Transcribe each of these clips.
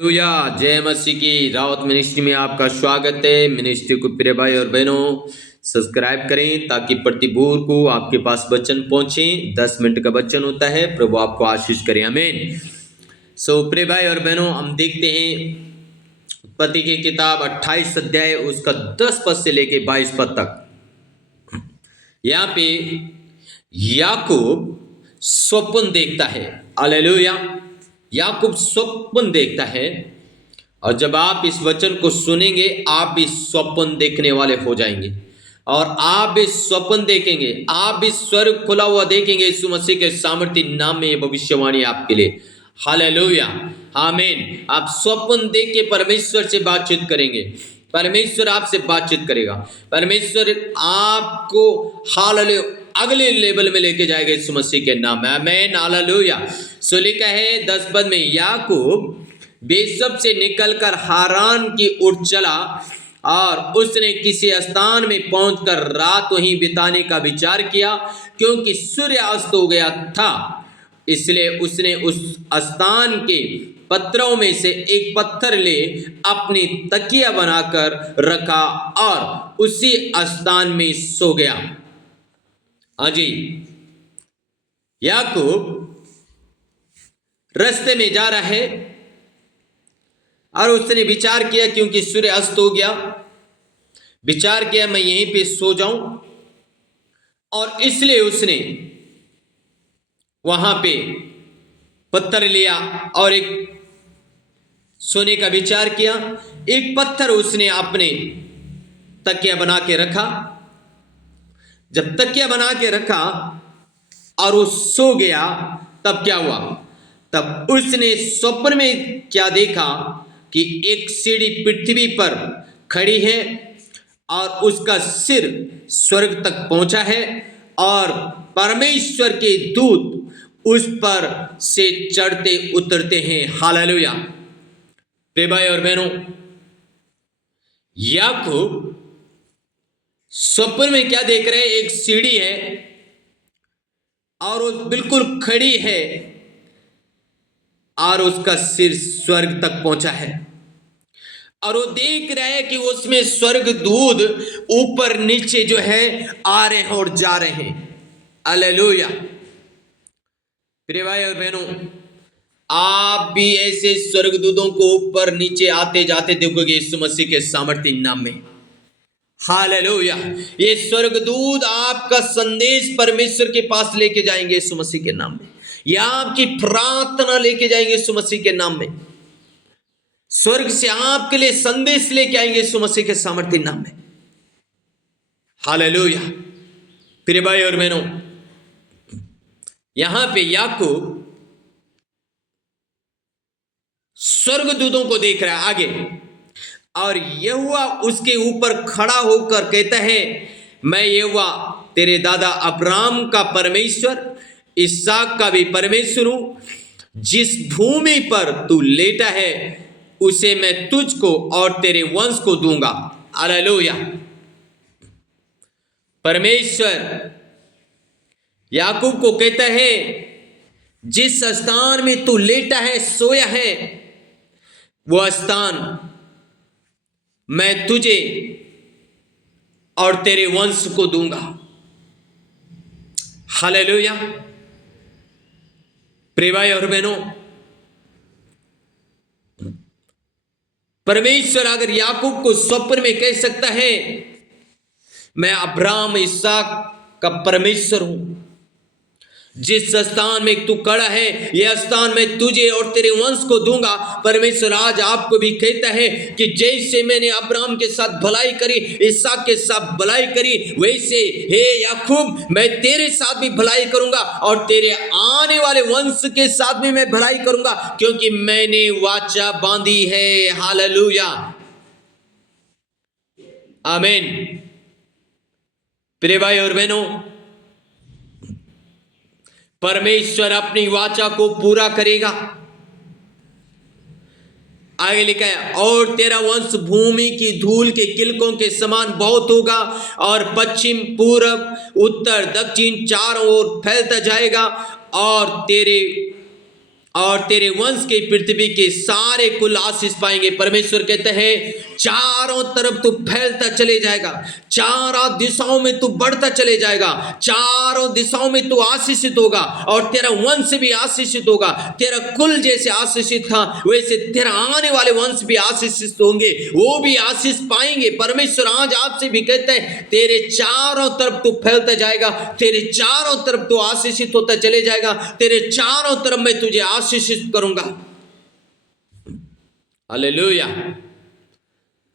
Hallelujah. जय मसीह की Rawat ministry में आपका स्वागत है। मिनिस्ट्री को प्रिय भाई और बहनों सब्सक्राइब करें ताकि प्रतिभूर को आपके पास वचन पहुंचे। 10 मिनट का वचन होता है। प्रभु आपको आशीष करे, आमीन। प्रिय भाई और बहनों, हम देखते हैं उत्पत्ति की किताब 28 अध्याय उसका 10 पद से लेके 22 पद तक। यहाँ पे याकूब स्वप्न देखता है। हालेलुया। याकूब स्वप्न देखता है, और जब आप इस वचन को सुनेंगे आप भी स्वप्न देखने वाले हो जाएंगे, और आप भी स्वप्न देखेंगे, आप भी स्वर्ग खुला हुआ देखेंगे। यीशु मसीह के सामर्थ्य नाम में ये भविष्यवाणी आपके लिए। हालेलुया, आमीन। आप स्वप्न देख के परमेश्वर से बातचीत करेंगे, परमेश्वर आपसे बातचीत करेगा, परमेश्वर आपको हालेलुया अगले लेवल में लेके जाएगा यीशु मसीह के नाम में, आमीन। हालेलुया। लिखा है 10 पद में, याकूब बेशब से निकलकर हारान की ओर चला, और उसने किसी स्थान में पहुंचकर रात वहीं बिताने का विचार किया, क्योंकि सूर्य अस्त हो गया था। इसलिए उसने उस स्थान के पत्थरों में से एक पत्थर ले अपनी तकिया बनाकर रखा और उसी स्थान में सो गया। हाँ जी, याकूब रास्ते में जा रहा है और उसने विचार किया, क्योंकि सूर्य अस्त हो गया, विचार किया मैं यहीं पे सो जाऊं, और इसलिए उसने वहां पे पत्थर लिया और एक सोने का विचार किया। एक पत्थर उसने अपने तकिया बना के रखा। जब तकिया बना के रखा और वो सो गया, तब क्या हुआ? तब उसने स्वप्न में क्या देखा कि एक सीढ़ी पृथ्वी पर खड़ी है और उसका सिर स्वर्ग तक पहुंचा है, और परमेश्वर के दूत उस पर से चढ़ते उतरते हैं। हालेलुया। प्रिय भाई और बहनों, याकूब स्वप्न में क्या देख रहे हैं? एक सीढ़ी है और वो बिल्कुल खड़ी है, और उसका सिर स्वर्ग तक पहुंचा है, और वो देख रहा है कि उसमें स्वर्ग दूत ऊपर नीचे जो है आ रहे हैं और जा रहे हैं। हालेलुया। प्रिय भाई और बहनों, आप भी ऐसे स्वर्गदूतों को ऊपर नीचे आते जाते देखोगे यीशु मसीह के सामर्थ्य नाम में। हालेलुया। ये स्वर्गदूत आपका संदेश परमेश्वर के पास लेके जाएंगे यीशु मसीह के नाम में, या आपकी प्रार्थना लेके जाएंगे यीशु मसीह के नाम में। स्वर्ग से आपके लिए संदेश लेके आएंगे यीशु मसीह के सामर्थ्य नाम में। हालेलुया। प्रिय भाई और बहनों, यहां पे याकूब स्वर्गदूतों को देख रहा है आगे, और यहोवा उसके ऊपर खड़ा होकर कहता है, मैं यहोवा तेरे दादा अब्राहम का परमेश्वर, इसहाक का भी परमेश्वर हूं। जिस भूमि पर तू लेटा है उसे मैं तुझको और तेरे वंश को दूंगा। हालेलुया। परमेश्वर याकूब को कहता है, जिस स्थान में तू लेटा है, सोया है, वो स्थान मैं तुझे और तेरे वंश को दूंगा। हालेलुया। प्रिय भाई और बहनों, परमेश्वर अगर याकूब को स्वप्न में कह सकता है, मैं अब्राहम इसहाक का परमेश्वर हूं, जिस स्थान में तू खड़ा है यह स्थान मैं तुझे और तेरे वंश को दूंगा। परमेश्वर आज आपको भी कहता है कि जैसे मैंने अब्राहम के साथ भलाई करी, इसहाक के साथ भलाई करी, वैसे हे याकूब मैं तेरे साथ भी भलाई करूंगा, और तेरे आने वाले वंश के साथ भी मैं भलाई करूंगा, क्योंकि मैंने वाचा बांधी है। हालेलुया, आमीन। प्रिय भाई और बहनों, परमेश्वर अपनी वाचा को पूरा करेगा। आगे लिखा है, और तेरा वंश भूमि की धूल के किलकों के समान बहुत होगा, और पश्चिम पूरब उत्तर दक्षिण चारों ओर फैलता जाएगा, और तेरे और तेरे वंश के पृथ्वी के सारे कुल आशीष पाएंगे। परमेश्वर कहते हैं चारों तरफ तू फैलता चले जाएगा, चारों दिशाओं में तू बढ़ता चले जाएगा, चारों दिशाओं में तू आशीषित होगा और तेरा वंश भी आशीषित होगा। तेरा कुल जैसे आशीषित था वैसे तेरा आने वाले वंश भी आशीषित होंगे, वो भी आशीष पाएंगे। परमेश्वर आज आपसे भी कहते हैं तेरे चारों तरफ तू फैलता जाएगा, तेरे चारों तरफ तू आशीषित होता चले जाएगा, तेरे चारों तरफ मैं तुझे आशीषित करूंगा। हालेलुया,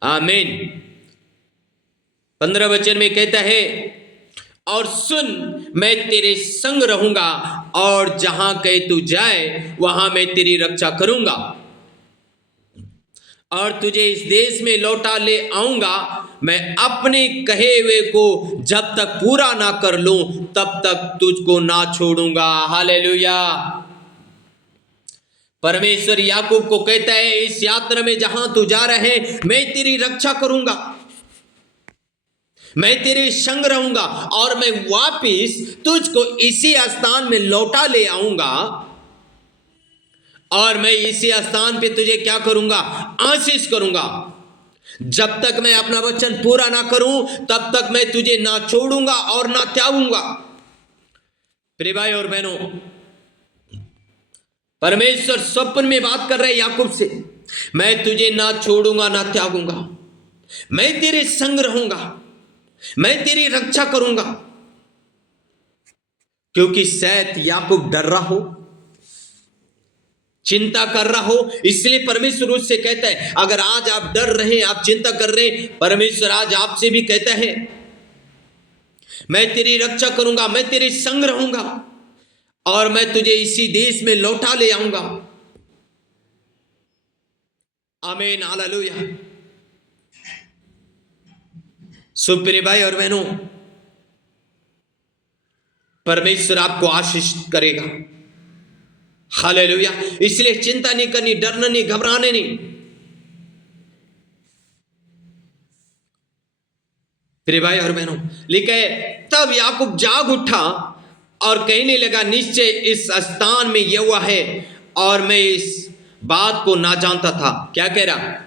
आमीन। 15 वचन में कहता है और सुन मैं तेरे संग रहूंगा और जहां कहीं तू जाए वहां मैं तेरी रक्षा करूंगा और तुझे इस देश में लौटा ले आऊंगा। मैं अपने कहे हुए को जब तक पूरा ना कर लूं तब तक तुझको ना छोड़ूंगा। हालेलुया। परमेश्वर याकूब को कहता है इस यात्रा में जहां तू जा रहे मैं तेरी रक्षा करूंगा, मैं तेरे संग रहूंगा और मैं वापिस तुझको इसी स्थान में लौटा ले आऊंगा और मैं इसी स्थान पे तुझे क्या करूंगा, आशीष करूंगा। जब तक मैं अपना वचन पूरा ना करूं तब तक मैं तुझे ना छोड़ूंगा और ना त्यागूंगा। प्रिय भाई और बहनों, परमेश्वर स्वप्न में बात कर रहे याकूब से, मैं तुझे ना छोड़ूंगा ना त्यागूंगा, मैं तेरे संग रहूंगा, मैं तेरी रक्षा करूंगा। क्योंकि शायद याकूब डर रहा हो, चिंता कर रहा हो, इसलिए परमेश्वर उससे कहता है अगर आज आप डर रहे, आप चिंता कर रहे, परमेश्वर आज आपसे भी कहता है मैं तेरी रक्षा करूंगा, मैं तेरे संग रहूंगा और मैं तुझे इसी देश में लौटा ले आऊंगा। आमीन, हालेलुया। सुप्रिय भाई और बहनों, परमेश्वर आपको आशीष करेगा। हालेलुया। इसलिए चिंता नहीं करनी, डरना नहीं, घबराने नहीं। प्रिय भाई और बहनों, लिखे तब याकूब जाग उठा और कहने लगा निश्चय इस स्थान में यहोवा है और मैं इस बात को ना जानता था। क्या कह रहा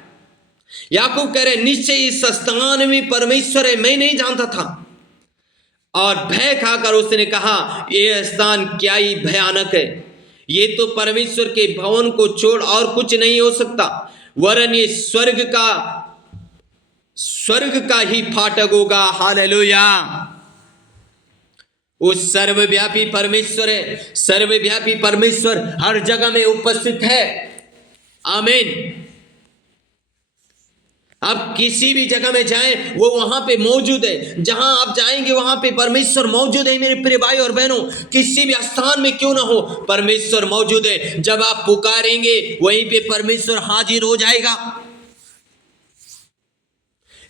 याकूब? कह रहे निश्चय इस स्थान में परमेश्वर है, मैं नहीं जानता था। और भय खाकर उसने कहा यह स्थान क्या ही भयानक है, ये तो परमेश्वर के भवन को छोड़ और कुछ नहीं हो सकता, वरन ये स्वर्ग का ही फाटक होगा। हालेलुया। उस सर्वव्यापी परमेश्वर है, सर्वव्यापी परमेश्वर हर जगह में उपस्थित है। आमीन। आप किसी भी जगह में जाएं वो वहां पे मौजूद है, जहां आप जाएंगे वहां पे परमेश्वर मौजूद है। मेरे प्रिय भाई और बहनों, किसी भी स्थान में क्यों ना हो परमेश्वर मौजूद है। जब आप पुकारेंगे वहीं पे परमेश्वर हाजिर हो जाएगा।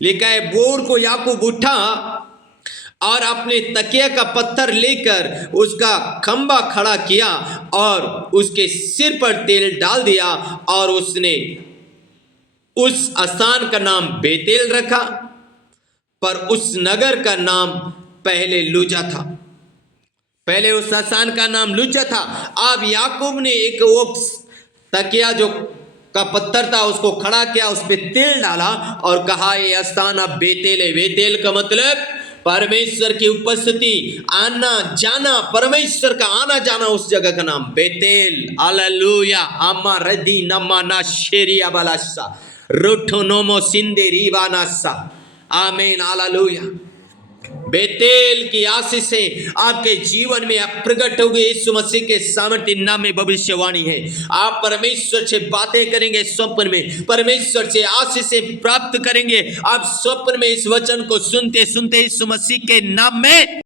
लिखा है भोर को याकूब उठा और अपने तकिया का पत्थर लेकर उसका खंबा खड़ा किया और उसके सिर पर तेल डाल दिया और उसने उस स्थान का नाम बेतेल रखा, पर उस नगर का नाम पहले लुजा था। पहले उस स्थान का नाम लुजा था। अब याकूब ने एक वो तकिया जो का पत्थर था उसको खड़ा किया, उस पे तेल डाला और कहा ये स्थान अब बेतेल है। बेतेल का मतलब परमेश्वर की उपस्थिति, आना जाना, परमेश्वर का आना जाना, उस जगह का नाम बेतेल। हालेलुया। अम्मा रदी नम्मा ना शेरिया बालासा रोठोनोमो सिंदे रीवानासा। आमीन, हालेलुया। बेतेल की आशीषें आपके जीवन में आप प्रकट होगी। यीशु मसीह के सामर्थ्य नाम में भविष्यवाणी है। आप परमेश्वर से बातें करेंगे, स्वप्न में परमेश्वर से आशीषें प्राप्त करेंगे। आप स्वप्न में इस वचन को सुनते सुनते यीशु मसीह के नाम में